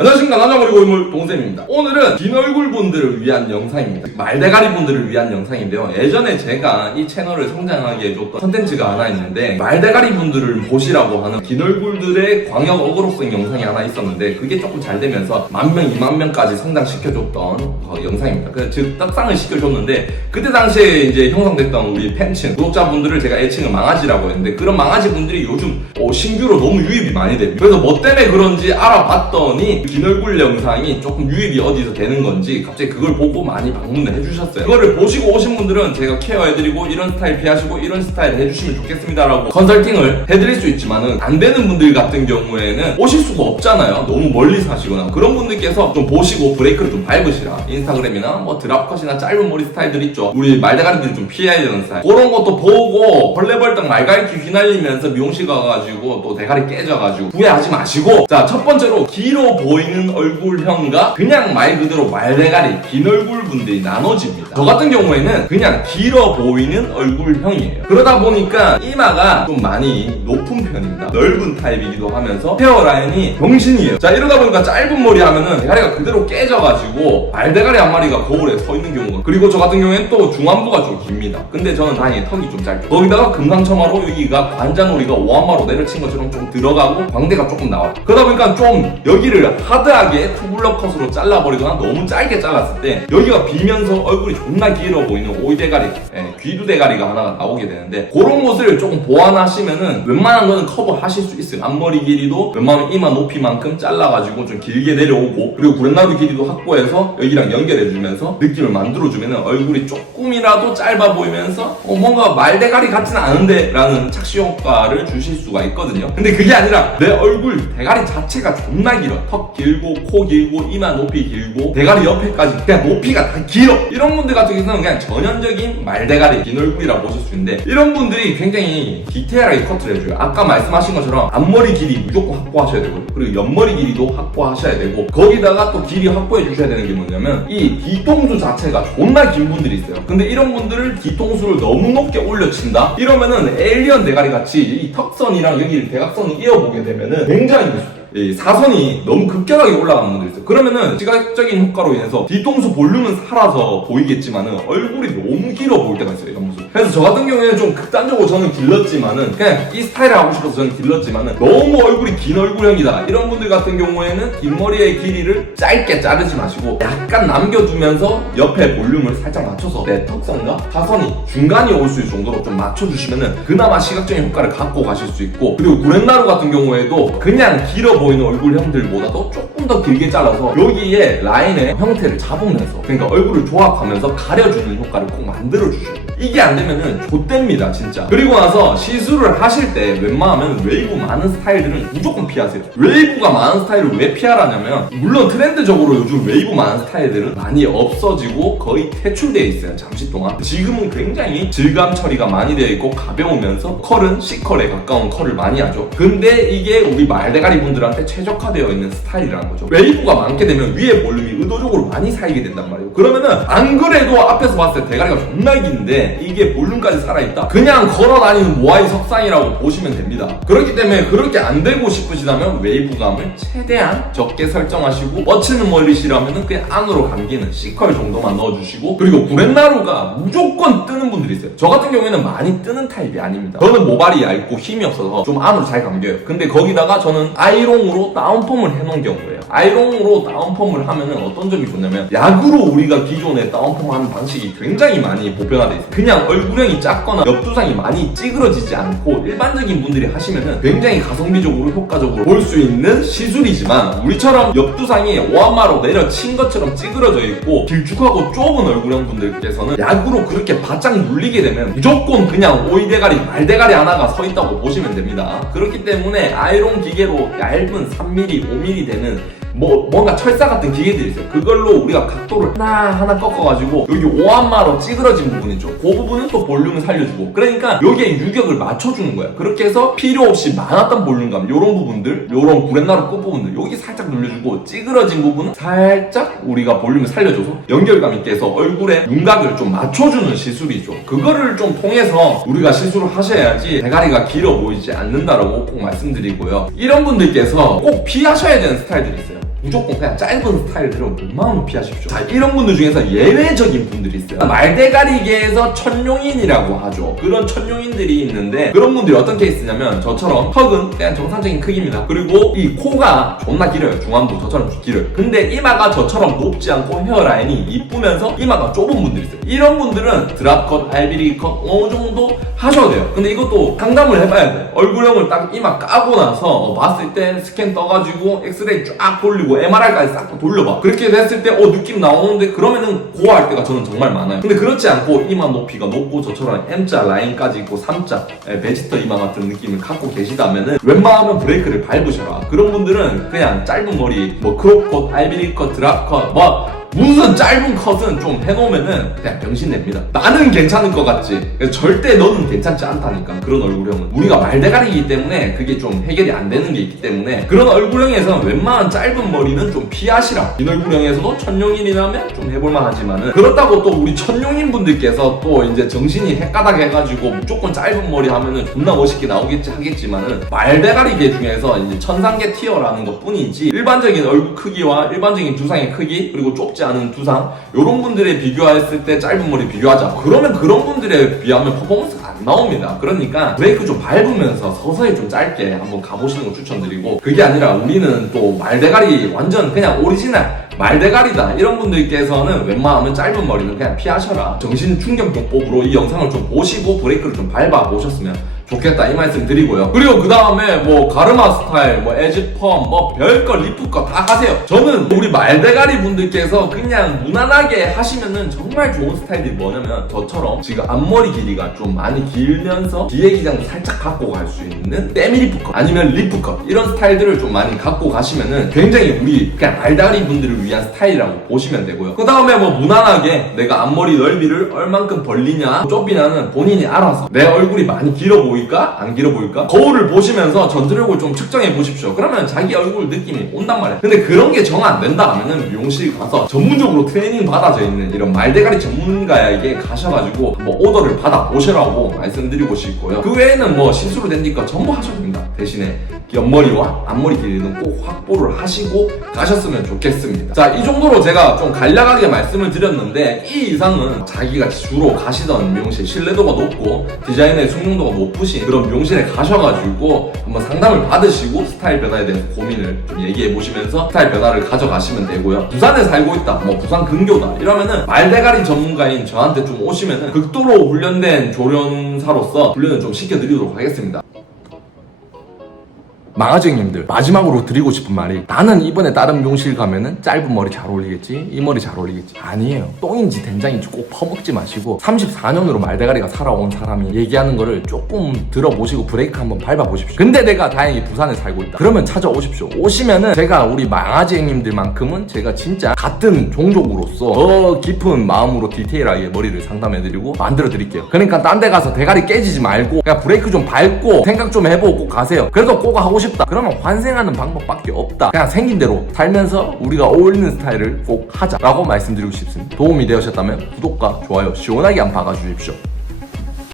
안녕하십니까, 남자머리 고인물 동쌤입니다. 오늘은 긴 얼굴 분들을 위한 영상입니다. 말대가리 분들을 위한 영상인데요. 예전에 제가 이 채널을 성장하게 해줬던 컨텐츠가 하나 있는데, 말대가리 분들을 보시라고 하는 긴 얼굴들의 광역 어그로성 영상이 하나 있었는데, 그게 조금 잘 되면서 10,000명, 20,000명까지 성장시켜줬던 영상입니다. 즉 떡상을 시켜줬는데, 그때 당시에 이제 형성됐던 우리 팬층 구독자분들을 제가 애칭을 망아지라고 했는데, 그런 망아지 분들이 요즘 신규로 너무 유입이 많이 됩니다. 그래서 뭐 때문에 그런지 알아봤더니 긴 얼굴 영상이 조금 유입이 어디서 되는 건지 갑자기 그걸 보고 많이 방문을 해주셨어요. 그거를 보시고 오신 분들은 제가 케어해드리고 이런 스타일 피하시고 이런 스타일 해주시면 좋겠습니다 라고 컨설팅을 해드릴 수 있지만은, 안 되는 분들 같은 경우에는 오실 수가 없잖아요. 너무 멀리 사시거나. 그런 분들께서 좀 보시고 브레이크를 좀 밟으시라. 인스타그램이나 뭐 드랍컷이나 짧은 머리 스타일들 있죠. 우리 말대가리들이 좀 피해야 되는 스타일, 그런 것도 보고 벌레벌떡 말갈기 휘날리면서 미용실 가가지고 또 대가리 깨져가지고 후회하지 마시고, 자, 첫 번째로 길어 보이는 얼굴형과 그냥 말 그대로 말대가리 긴 얼굴 분들이 나눠집니다. 저 같은 경우에는 그냥 길어 보이는 얼굴형이에요. 그러다 보니까 이마가 좀 많이 높은 편입니다. 넓은 타입이기도 하면서 헤어라인이 병신이에요. 자, 이러다 보니까 짧은 머리 하면은 대가리가 그대로 깨져가지고 말대가리 한 마리가 거울에 서 있는 경우가, 그리고 저 같은 경우에는 또 중안부가 좀 깁니다. 근데 저는 다행히 턱이 좀 짧죠. 거기다가 금강첨화로 여기가 관자놀이가 오한마로 내려친 것처럼 좀 들어가고 광대가 조금 나와요. 그러다 보니까 좀 여기를 하드하게 투블럭 컷으로 잘라버리거나 너무 짧게 잘랐을 때 여기가 비면서 얼굴이 존나 길어 보이는 오이대가리, 귀두대가리가 하나가 나오게 되는데, 그런 것을 조금 보완하시면은 웬만한 거는 커버하실 수 있어요. 앞머리 길이도 웬만하면 이마 높이만큼 잘라가지고 좀 길게 내려오고, 그리고 구렛나루 길이도 확보해서 여기랑 연결해주면서 느낌을 만들어주면은 얼굴이 조금이라도 짧아 보이면서 뭔가 말대가리 같지는 않은데 라는 착시 효과를 주실 수가 있거든요. 근데 그게 아니라 내 얼굴 대가리 자체가 존나 길어. 턱 길고 코 길고 이마 높이 길고 대가리 옆에까지 그냥 높이가 다 길어. 이런 분들 같은 경우는 그냥 전형적인 말대가리 긴 얼굴이라 보실 수 있는데, 이런 분들이 굉장히 디테일하게 커트를 해줘요. 아까 말씀하신 것처럼 앞머리 길이 무조건 확보하셔야 되고, 그리고 옆머리 길이도 확보하셔야 되고, 거기다가 또 길이 확보해 주셔야 되는 게 뭐냐면, 이 뒤통수 자체가 존나 긴 분들이 있어요. 근데 이런 분들을 뒤통수를 너무 높게 올려친다? 이러면은 에일리언 대가리 같이 이 턱선이랑 여기 대각선이 이어보게 되면은 굉장히 이 사선이 너무 급격하게 올라가는 분들이 있어요. 그러면은 시각적인 효과로 인해서 뒤통수 볼륨은 살아서 보이겠지만은 얼굴이 너무 길어 보일 때가 있어요, 이런 모습. 그래서 저 같은 경우에는 좀 극단적으로 저는 길렀지만은, 그냥 이 스타일을 하고 싶어서 저는 길렀지만은, 너무 얼굴이 긴 얼굴형이다 이런 분들 같은 경우에는 뒷머리의 길이를 짧게 자르지 마시고 약간 남겨두면서 옆에 볼륨을 살짝 맞춰서 내 턱선과 사선이 중간이 올 수 있을 정도로 좀 맞춰주시면은 그나마 시각적인 효과를 갖고 가실 수 있고, 그리고 구렛나루 같은 경우에도 그냥 길어 보이는 얼굴형들보다도 조금 더 길게 잘라서 여기에 라인의 형태를 잡으면서, 그러니까 얼굴을 조합하면서 가려주는 효과를 꼭 만들어주셔야 돼요. 이게 안 되면은 좆됩니다, 진짜. 그리고 나서 시술을 하실 때 웬만하면 웨이브 많은 스타일들은 무조건 피하세요. 웨이브가 많은 스타일을 왜 피하라냐면, 물론 트렌드적으로 요즘 웨이브 많은 스타일들은 많이 없어지고 거의 퇴출되어 있어요, 잠시 동안. 지금은 굉장히 질감 처리가 많이 되어 있고 가벼우면서 컬은 C컬에 가까운 컬을 많이 하죠. 근데 이게 우리 말대가리 분들한테 최적화되어 있는 스타일이라는 거죠. 웨이브가 많게 되면 위에 볼륨이 의도적으로 많이 살게 된단 말이에요. 그러면은 안 그래도 앞에서 봤을 때 대가리가 존나 긴데 이게 볼륨까지 살아있다? 그냥 걸어다니는 모아이 석상이라고 보시면 됩니다. 그렇기 때문에 그렇게 안 되고 싶으시다면 웨이브감을 최대한 적게 설정하시고, 뻗치는 머리시라면은 그냥 안으로 감기는 C컬 정도만 넣어주시고, 그리고 구렛나루가 무조건 뜨는 분들이 있어요. 저 같은 경우에는 많이 뜨는 타입이 아닙니다. 저는 모발이 얇고 힘이 없어서 좀 안으로 잘 감겨요. 근데 거기다가 저는 아이롱으로 다운펌을 해놓은 경우예요. 아이롱으로 다운펌을 하면은 어떤 점이 좋냐면, 약으로 우리가 기존에 다운펌 하는 방식이 굉장히 많이 보편화돼 있어요. 그냥 얼굴형이 작거나 옆두상이 많이 찌그러지지 않고 일반적인 분들이 하시면은 굉장히 가성비적으로 효과적으로 볼 수 있는 시술이지만, 우리처럼 옆두상이 오한마로 내려친 것처럼 찌그러져 있고 길쭉하고 좁은 얼굴형 분들께서는 약으로 그렇게 바짝 눌리게 되면 무조건 그냥 오이대가리, 말대가리 하나가 서 있다고 보시면 됩니다. 그렇기 때문에 아이롱 기계로 얇은 3mm, 5mm 되는 뭔가 철사 같은 기계들이 있어요. 그걸로 우리가 각도를 하나하나 꺾어가지고 여기 오한마로 찌그러진 부분 있죠. 그 부분은 또 볼륨을 살려주고, 그러니까 여기에 유격을 맞춰주는 거야. 그렇게 해서 필요 없이 많았던 볼륨감, 요런 부분들, 요런 구렛나루 끝부분들 여기 살짝 눌려주고, 찌그러진 부분은 살짝 우리가 볼륨을 살려줘서 연결감 있게 해서 얼굴에 윤곽을 좀 맞춰주는 시술이죠. 그거를 좀 통해서 우리가 시술을 하셔야지 대가리가 길어 보이지 않는다라고 꼭 말씀드리고요. 이런 분들께서 꼭 피하셔야 되는 스타일들이 있어요. 무조건 그냥 짧은 스타일들은 웬만하면 피하십시오. 자, 이런 분들 중에서 예외적인 분들이 있어요. 말대가리계에서 천룡인이라고 하죠. 그런 천룡인들이 있는데 그런 분들이 어떤 케이스냐면 저처럼 턱은 그냥 정상적인 크기입니다. 그리고 이 코가 존나 길어요. 중안부 저처럼 길어요. 근데 이마가 저처럼 높지 않고 헤어라인이 이쁘면서 이마가 좁은 분들이 있어요. 이런 분들은 드랍컷, 알비리컷 어느 정도 하셔도 돼요. 근데 이것도 상담을 해봐야 돼요. 얼굴형을 딱 이마 까고 나서 봤을 때 스캔 떠가지고 엑스레이 쫙 돌리고 MRI까지 싹 돌려봐. 그렇게 됐을 때 느낌 나오는데 그러면은 고할 때가 저는 정말 많아요. 근데 그렇지 않고 이마 높이가 높고 저처럼 M자 라인까지 있고 3자 베지터 이마 같은 느낌을 갖고 계시다면은 웬만하면 브레이크를 밟으셔라. 그런 분들은 그냥 짧은 머리 뭐 크롭컷, 알비리컷, 드랍컷 무슨 짧은 컷은 좀 해놓으면은 그냥 병신냅니다. 나는 괜찮을 것 같지. 절대 너는 괜찮지 않다니까. 그런 얼굴형은 우리가 말대가리이기 때문에 그게 좀 해결이 안 되는 게 있기 때문에 그런 얼굴형에서는 웬만한 짧은 머리는 좀 피하시라. 긴 얼굴형에서도 천룡인이라면 좀 해볼만 하지만은 그렇다고 또 우리 천룡인 분들께서 또 이제 정신이 헷가닥 해가지고 무조건 짧은 머리 하면은 존나 멋있게 나오겠지 하겠지만은 말대가리계 중에서 이제 천상계 티어라는 것 뿐이지 일반적인 얼굴 크기와 일반적인 두상의 크기 그리고 좁지 않은 두상 이런 분들에 비교했을 때 짧은 머리 비교하자. 그러면 그런 분들에 비하면 퍼포먼스가 안 나옵니다. 그러니까 브레이크 좀 밟으면서 서서히 좀 짧게 한번 가보시는 거 추천드리고 그게 아니라 우리는 또 말대가리 완전 그냥 오리지널 말대가리다 이런 분들께서는 웬만하면 짧은 머리는 그냥 피하셔라. 정신 충격요법으로 이 영상을 좀 보시고 브레이크를 좀 밟아 보셨으면 좋겠다 이 말씀 드리고요. 그리고 그 다음에 뭐 가르마 스타일, 뭐 에즈펌, 뭐 별거 리프컷 다 하세요. 저는 우리 말대가리 분들께서 그냥 무난하게 하시면은 정말 좋은 스타일이 뭐냐면 저처럼 지금 앞머리 길이가 좀 많이 길면서 뒤에 기장도 살짝 갖고 갈 수 있는 세미 리프컷 아니면 리프컷 이런 스타일들을 좀 많이 갖고 가시면은 굉장히 우리 그냥 말대가리 분들을 위한 스타일이라고 보시면 되고요. 그 다음에 뭐 무난하게 내가 앞머리 넓이를 얼만큼 벌리냐 좁이냐는 본인이 알아서 내 얼굴이 많이 길어 보일까? 안 길어 보일까? 거울을 보시면서 전투력을 좀 측정해 보십시오. 그러면 자기 얼굴 느낌이 온단 말이야. 근데 그런 게 정 안 된다 하면은 미용실 가서 전문적으로 트레이닝 받아져 있는 이런 말대가리 전문가에게 가셔가지고 뭐 오더를 받아 보시라고 말씀드리고 싶고요. 그 외에는 뭐 실수로 되니까 전부 하셔도 됩니다. 대신에 옆머리와 앞머리 길이는 꼭 확보를 하시고 가셨으면 좋겠습니다. 자, 이 정도로 제가 좀 간략하게 말씀을 드렸는데 이 이상은 자기가 주로 가시던 미용실 신뢰도가 높고 디자인의 숙련도가 높으신 그런 미용실에 가셔가지고 한번 상담을 받으시고 스타일 변화에 대해서 고민을 좀 얘기해 보시면서 스타일 변화를 가져가시면 되고요. 부산에 살고 있다, 뭐 부산 근교다 이러면은 말대가리 전문가인 저한테 좀 오시면은 극도로 훈련된 조련사로서 훈련을 좀 시켜드리도록 하겠습니다. 망아지 형님들 마지막으로 드리고 싶은 말이 나는 이번에 다른 미용실 가면은 짧은 머리 잘 어울리겠지 이 머리 잘 어울리겠지 아니에요. 똥인지 된장인지 꼭 퍼먹지 마시고 34년으로 말대가리가 살아온 사람이 얘기하는 거를 조금 들어보시고 브레이크 한번 밟아보십시오. 근데 내가 다행히 부산에 살고 있다 그러면 찾아오십시오. 오시면은 제가 우리 망아지 형님들만큼은 제가 진짜 같은 종족으로서 더 깊은 마음으로 디테일하게 머리를 상담해드리고 만들어드릴게요. 그러니까 딴 데 가서 대가리 깨지지 말고 그냥 브레이크 좀 밟고 생각 좀 해보고 꼭 가세요. 그래도 꼭 하고 싶다 그러면 환생하는 방법밖에 없다. 그냥 생긴 대로 살면서 우리가 어울리는 스타일을 꼭 하자 라고 말씀드리고 싶습니다. 도움이 되셨다면 구독과 좋아요 시원하게 한번 박아주십시오.